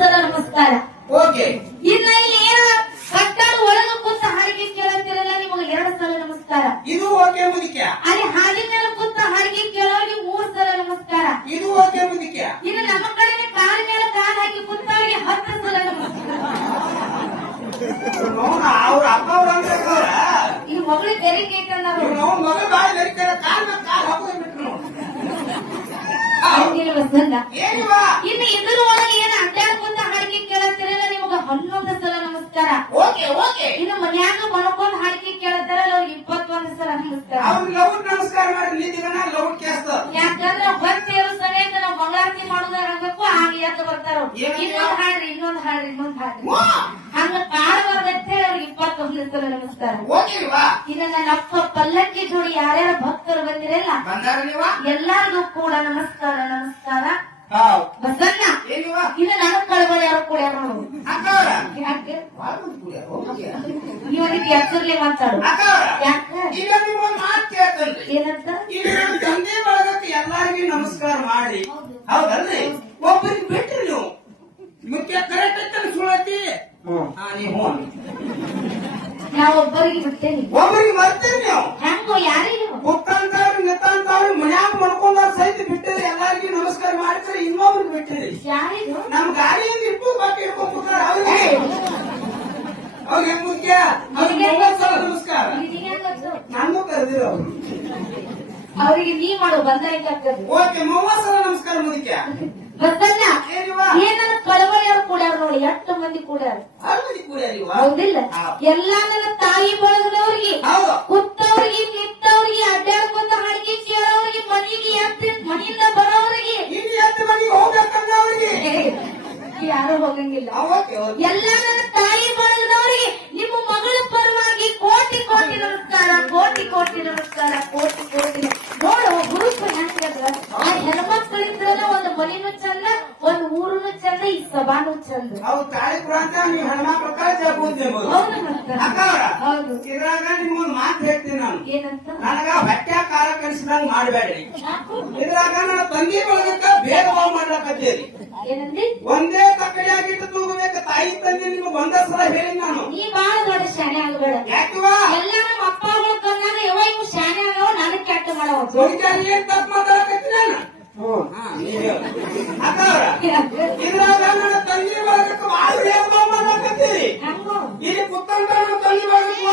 ಸಲ ನಮಸ್ಕಾರ. ಓಕೆ. ಇನ್ನ ಇಲ್ಲಿ ಏನು ಕಟ್ಟಾಡ ಒಳಗ ಕೂತ ಹಾಡಿಗೆ ಕೇಳತ್ತಿರಲ್ಲ ನಿಮಗೆ 2 ಸಲ ನಮಸ್ಕಾರ. ಇದು ಓಕೆ ಮುದಿಕ್ಯ. ಅಲ್ಲಿ ಹಾಡಿ ಮೇಲೆ ಕೂತ ಹಾಡಿಗೆ ಕೇಳೋರಿಗೆ 3 ಸಲ ನಮಸ್ಕಾರ. ಇದು ಓಕೆ ಮುದಿಕ್ಯ. ಇನ್ನು ನಮ್ಮ ಕಡೆ ಕಾಲ ಮೇಲೆ ಕಾಲ ಹಾಕಿ ಕೂತವರಿಗೆ 10 ಸಲ ನಮಸ್ಕಾರ. ಅವ್ರ ಅಪ್ಪ ಅವ್ರ ಅಂದ್ರ ಇದು ಮಗಳಿಗೆ ತೆರಿಗೆ ಐತಂದ್ರೆ ಮಗ ಬಾಯಿ ಬೆರಿಕರ ಕಾಲ್ ಮೇಲೆ ಕಾಲ್ ಹಾಕೋದ್ ಬಿಟ್ರು ನೋಡಿ. ಏನಿವ ಇನ್ನು ಇದ್ರ ಒಳಗೆ ಏನು ಅಡ್ಡಾಡ್ಕೊಂತ ಹಾಡಿಕೆ ಕೇಳತ್ತಿರಲ್ಲ ನಿಮಗ 11 ಸಲ ನಮಸ್ಕಾರ. Okay okay. ಇನ್ನು ಮನ್ಯಾಗ ಮಣ್ಕೊಂಡ್ ಹಾಡಿಕೆ ಕೇಳತ್ತಾರಲ್ಲ ಅವ್ರಿಗೆ 21 ಸಲ ನಮಸ್ಕಾರ. ಅವ್ರಿಗೆ ಲವ್ ನಮಸ್ಕಾರ ಮಾಡಿ ನಿಂತಿಗನ ಲವ್ ಕೇಸ್ತ. ಯಾಕಂದ್ರೆ ಹೊತ್ತೇರು ಸಮೇತ ನಾವು ಮಂಗಳಾರತಿ ಮಾಡುದಾಗ ಆಗಬೇಕು ಆಗ ಎದ್ದು ಬರ್ತಾರ. ಇನ್ನೊಂದ್ ಹಾಡ್ರಿ ಇನ್ನೊಂದ್ ಹಾಡ್ರಿ ಇನ್ನೊಂದ್ ಹಾಡ್ರಿ ಹಂಗ ಕಾಡಬಾರ್ದಂತ ಹೇಳಿ ಅವ್ರಿಗೆ 21 ಸಲ ನಮಸ್ಕಾರ. ಓಕೆವಾ. ಇನ್ನು ನನ್ನ ಅಪ್ಪ ಪಲ್ಲಕ್ಕಿ ಜೋಡಿ ಯಾರ್ಯಾರ ಭಕ್ತರು ಬಂದಿರಲ್ಲ ಬಂದಾರ ನೀವ ಎಲ್ಲಾರ್ಗೂ ಕೂಡ ನಮಸ್ಕಾರ ನಮಸ್ಕಾರ. ಬಸಣ್ಣ ಏನಿವ ಇನ್ನು ನನ್ನ ಕಳವಳ ಯಾರು ಕೂಡ ನೋಡು ಅಕ್ಕವ್ರ ಯಾಕೆ ಓಕೆ. ಇವನಿಗೆ ಎಚ್ಚರ್ಲಿ ಮಾತಾಡು ಅಕ್ಕವ್ರ ಯಾಕೆ ಈಗ ನೀವು ಒಂದು ಮಾತು ಕೇಳ್ತೇನ್ರಿ. ಏನಂತ ಈಗ ನಮ್ಮ ತಂದೆ ಬಳಗಕ್ಕೆ ಎಲ್ಲಾರಿಗೂ ನಮಸ್ಕಾರ ಮಾಡಿ ಹೌದಲ್ರಿ ಒಬ್ಬರಿಗೆ ಬಿಟ್ರಿ ನೀವು ಮುಖ್ಯ ಕರೆಕ್ಟ್ ಐತಲ್ಲ ಸುಳತಿ ನೀವು ನಾವೊಬ್ಬರಿಗೆ ಬಿಟ್ಟೇನಿ ಒಬ್ಬರಿಗೆ ಬರ್ತೀರಿ ನೀವು ಹೆಂಗೋ ಯಾರಿಗೆ ಮುತ್ತಂತವ್ರು ನಿತ್ತಂತವ್ರು ಮನ್ಯಾಗ ಮಾಡ್ಕೊಂಡಾರ ಸಹಿತ ಬಿಟ್ಟಿರಿ ಎಲ್ಲಾರಿಗೂ ನಮಸ್ಕಾರ ಮಾಡಿದ್ರೆ ಇನ್ನೊಬ್ರಿಗೆ ಬಿಟ್ಟಿರಿ. ಯಾರಿಗೂ ನಮ್ ಗಾಡಿಯಿಂದ ಇಟ್ಟು ಬಾಕಿ ಹಿಡ್ಕೊಂಡ್ ಕೂತಾರ ಅವ್ರಿಗೆ ಅವ್ರಿಗೆ ಮುಖ್ಯ ಅವ್ರಿಗೆ 30 ಸಲ ನಮಸ್ಕಾರ. ನಾನು ಕರೆದಿರ ಅವ್ರು ಅವರಿಗೆ ನೀ ಮಾಡು ಬಂದಾಯ್ತು. ಓಕೆ 30 ಸಲ ನಮಸ್ಕಾರ ಮುಖ್ಯ. ಬಸಣ್ಣ ಏನಿವ ಏನನ್ನ ಕಳವಳ ಯಾರು ಕೂಡ್ಯಾರ ನೋಡಿ 8 ಮಂದಿ ಕೂಡ್ಯಾರ ಅರ್ಮದಿ ಕೂಡಿಯಲ್ವ ಹೌದಿಲ್ಲ. ಎಲ್ಲಾ ನನ್ನ ತಾಯಿ ಬಳಗದವ್ರಿಗೆ ಹೌದು ಕೂತವ್ರಿಗೆ ನಿಂತವ್ರಿಗೆ ಅಡ್ಡಾಡ್ಕೊಂತ ಹಾಡಿಗೆ ಕೇಳೋರಿಗೆ ಮನೆಗೆ ಎದ್ದು ಮನೆಯಿಂದ ಬರೋರಿಗೆ ಇನ್ನು ಎತ್ತು ಮನೆಗೆ ಹೋಗ್ಬೇಕಂದ ಅವ್ರಿಗೆ ಯಾರು ಹೋಗಂಗಿಲ್ಲ. Okay okay. ಎಲ್ಲಾ ನನ್ನ ತಾಯಿ ಬಳಗದವರಿಗೆ ನಿಮ್ಮ ಮಗಳ ಪರವಾಗಿ ಕೋಟಿ ಕೋಟಿ ನಮಸ್ಕಾರ ಕೋಟಿ ಕೋಟಿ ನಮಸ್ಕಾರ ಕೋಟಿ ಕೋಟಿ. ನೋಡು ಗುರುತ್ವ ಹೆಂಗದ ಆ ಹೆಣ್ಮಕ್ಳಿದ್ರಲ್ಲ ಒಂದು ಮನಿನೂ ಚಂದ ಒಂದು ಊರುನು ಚಂದ ಈ ಸಭಾನು ಚಂದ. ಅವು ತಾಳಿ ಪುರಾಂತ ನೀವು ಹೆಣ್ಮಕ್ಳ ಕಳಿಸಿ ಹಾಕುವಂತೇಬೋದು. ಹೌದು ಮತ್ತೆ ಅಕ್ಕವ್ರ ಹೌದು. ಇದ್ರಾಗ ನಿಮ್ಗೊಂದು ಮಾತು ಹೇಳ್ತೀನಿ ನಾನು. ಏನಂತ ನನಗ ಹೊಟ್ಟೆ ಖಾರ ಕಲಿಸಿದಂಗ ಮಾಡಬೇಡ್ರಿ. ಇದ್ರಾಗ ನನ್ನ ತಂಗಿ ಬಳಗಕ್ಕ ಭೇದ ಭಾವ ಮಾಡ್ಲಕತ್ತೀರಿ. ಏನಂದಿ ಒಂದೇ ತಕ್ಕಡಿಯಾಗಿಟ್ಟು ತೂಗಬೇಕು ತಾಯಿ ತಂದೆ ನಿಮ್ಗೆ ಒಂದೇ ಸಲ ಹೇಳಿ ನಾನು. ನೀ ಬಾಳ ದೊಡ್ಡ ಶಾಣೆ ಆಗಬೇಡ. ಯಾಕವಾ ಎಲ್ಲ ನಮ್ಮ ಅಪ್ಪಗಳು ಕಣ್ಣಾಗ ಯಾವ ಇವು ಶಾಣೆ ಆಗವ ನನಗ್ ಕೆಟ್ಟ ಮಾಡವ ಸೋಡಿಕಾರಿ ಏನ್ ತಪ್ಪು ಮಾತಾಡಕತ್ತಿ ನಾನು. ಅಕ್ಕವ್ರ ಇದ್ರಾಗ ನನ್ನ ತಂಗಿ ಬಳಗಕ್ಕೆ ಭಾಳ ಭೇದ ಭಾವ ಮಾಡ್ಲಕತ್ತೀರಿ. ಹೆಂಗೋ ಇಲ್ಲಿ ಕುತ್ತಂತ ನಮ್ಮ ತಂಗಿ ಬಳಗಕ್ಕೆ